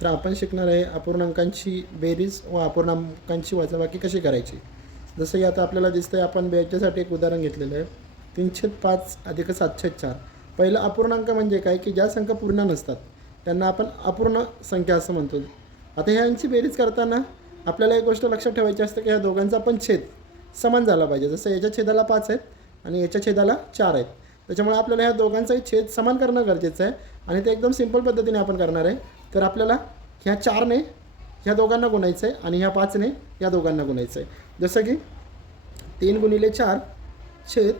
तर आपण शिकणार आहे अपूर्णांकांची बेरीज व अपूर्णांकांची वजाबाकी कशी करायची? जसं की आता आपल्याला दिसतं आहे आपण बेरच्यासाठी एक उदाहरण घेतलेलं आहे. तीनशे पाच अधिक सातशे चार. पहिलं अपूर्णांक म्हणजे काय? की ज्या संख्या पूर्ण नसतात त्यांना आपण अपूर्ण संख्या असं म्हणतो. आता ह्यांची बेरीज करताना आपल्याला एक गोष्ट लक्षात ठेवायची असते की ह्या दोघांचा पण छेद समान झाला पाहिजे. जसं याच्या छेदाला पाच आहेत आणि याच्या छेदाला चार आहेत. त्याच्यामुळे आपल्याला ह्या दोघांचाही छेद समान करणं गरजेचं आहे. आणि ते एकदम सिंपल पद्धतीने आपण करणार आहे. तर आपल्याला ह्या चारने ह्या दोघांना गुणायचं आहे आणि ह्या पाचने या दोघांना गुणायचं आहे जसं की तीन गुणिले चार छेद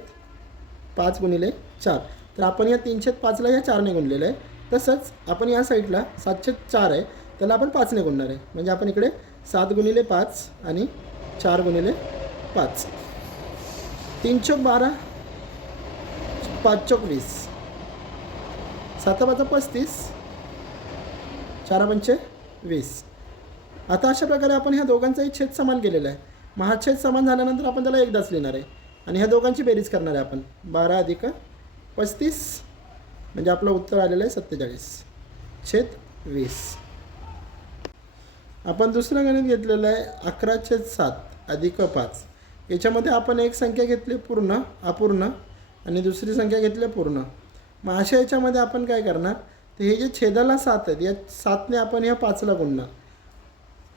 पाच गुणिले चार. तर आपण या तीनशे पाचला या चारने गुणलेलं आहे. तसंच आपण या साईडला सातशे चार आहे. त्याला आपण पाचने गुणणार आहे. म्हणजे आपण इकडे सात गुणिले पाच आणि चार गुणिले पाच. तीनशे बारा पाच चौक वीस पाच पस्तीस. चारा पंचे म्हणजे वीस. आता अशा प्रकारे आपण ह्या दोघांचाही छेद समान केलेला आहे. मग हा छेद समान झाल्यानंतर आपण त्याला एकदाच लिहिणार आहे. आणि ह्या दोघांची बेरीज करणार आहे आपण. बारा अधिक पस्तीस म्हणजे आपलं उत्तर आलेलं आहे सत्तेचाळीस. छेद वीस. आपण दुसरं गणित घेतलेलं आहे अकरा छेद सात अधिक पाच. याच्यामध्ये आपण एक संख्या घेतली पूर्ण अपूर्ण. आणि दुसरी संख्या घेतली पूर्ण. मग अशा याच्यामध्ये आपण काय करणार? तर हे जे छेदाला सात आहेत या सातने आपण ह्या पाचला गुणणार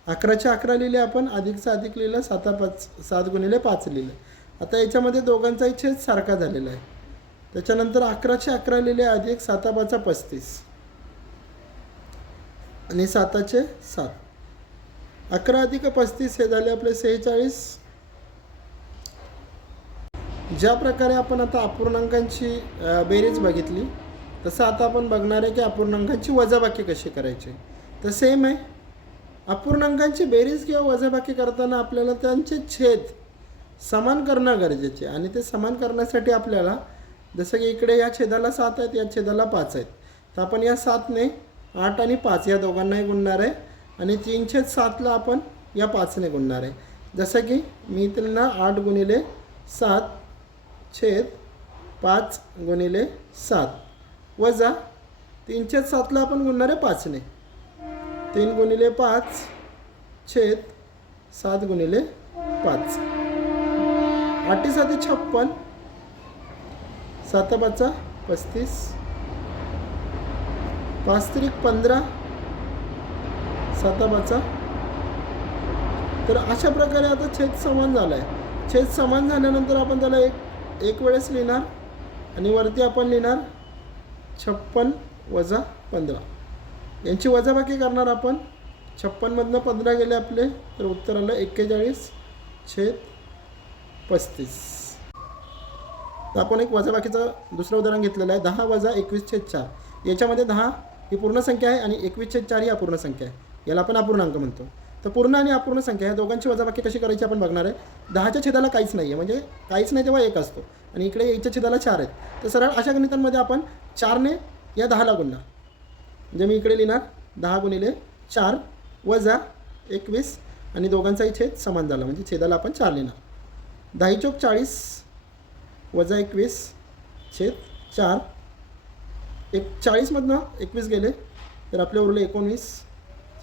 अकराचे अकरा लिहिले आपण अधिकचं अधिक लिहिलं साता पाच सात गुणिले पाच लिहिलं. आता याच्यामध्ये दोघांचाही छेद सारखा झालेला आहे. त्याच्यानंतर अकराचे अकरा लिहिले अधिक साता पाचा पस्तीस. आणि साताचे सात. अकरा अधिक पस्तीस हे झाले आपले सेहेचाळीस ज्या प्रकारे आपण आता अपूर्णांकांची बेरीज बघितली तसं आता आपण बघणार आहे की अपूर्णांकांची वजाबाकी कशी करायची. तर सेम आहे. अपूर्णांकांची बेरीज किंवा वजाबाकी करताना आपल्याला त्यांचे छेद समान करणं गरजेचे आहे. आणि ते समान करण्यासाठी आपल्याला जसं की इकडे या छेदाला सात आहेत या छेदाला पाच आहेत. तर आपण या सातने आठ आणि पाच या दोघांनाही गुणणार आहे. आणि तीन छेद सातला आपण या पाचने गुणणार आहे. जसं की मी त्यांना आठ गुणिले सात छेद पाच गुणिले सात. वजा तीन छेद सातला आपण गुणणार आहे पाचने. तीन गुणिले पाच छेद सात गुणिले पाच. आठी साती छप्पन साता पाचा पस्तीस पाच त्रिक पंधरा साता पाचा तर अशा प्रकारे आता छेद समान झाला आहे छेद समान झाल्यानंतर आपण त्याला एक एक वेळेस लिहिणार आणि वरती आपण लिहिणार छप्पन वजा पंधरा. यांची वजाबाकी करणार आपण. छप्पनमधनं पंधरा गेले आपले तर उत्तर आलं एक्केचाळीस छेद पस्तीस. तर आपण एक वजाबाकीचं दुसरं उदाहरण घेतलेलं आहे. दहा वजा एकवीस छेद चार. याच्यामध्ये दहा ही पूर्ण संख्या आहे आणि एकवीस छेद चार ही अपूर्ण संख्या आहे. याला आपण अपूर्णांक म्हणतो. तर पूर्ण आणि अपूर्ण संख्या ह्या दोघांची वजाबाकी कशी करायची आपण बघणार आहे. दहाच्या छेदाला काहीच नाही आहे म्हणजे काहीच नाही तेव्हा एक असतो. आणि इकडे एकच्या छेदाला चार आहेत. तर सरळ अशा गणितांमध्ये आपण चारने या दहाला गुणणार. म्हणजे मी इकडे लिहिणार दहा गुणिले चार वजा एकवीस आणि दोघांचाही छेद समान झाला म्हणजे छेदाला आपण चार लिहिणार. दहाही चौक चाळीस वजा एकवीस छेद चार. एक चाळीसमधनं एकवीस गेले तर आपले उरले एकोणवीस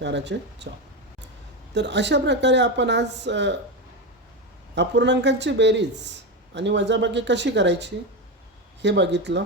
चाराचे चार. तर अशा प्रकारे आपण आज अपूर्णांकांची बेरीज आणि वजाबाकी कशी करायची हे बघितलं.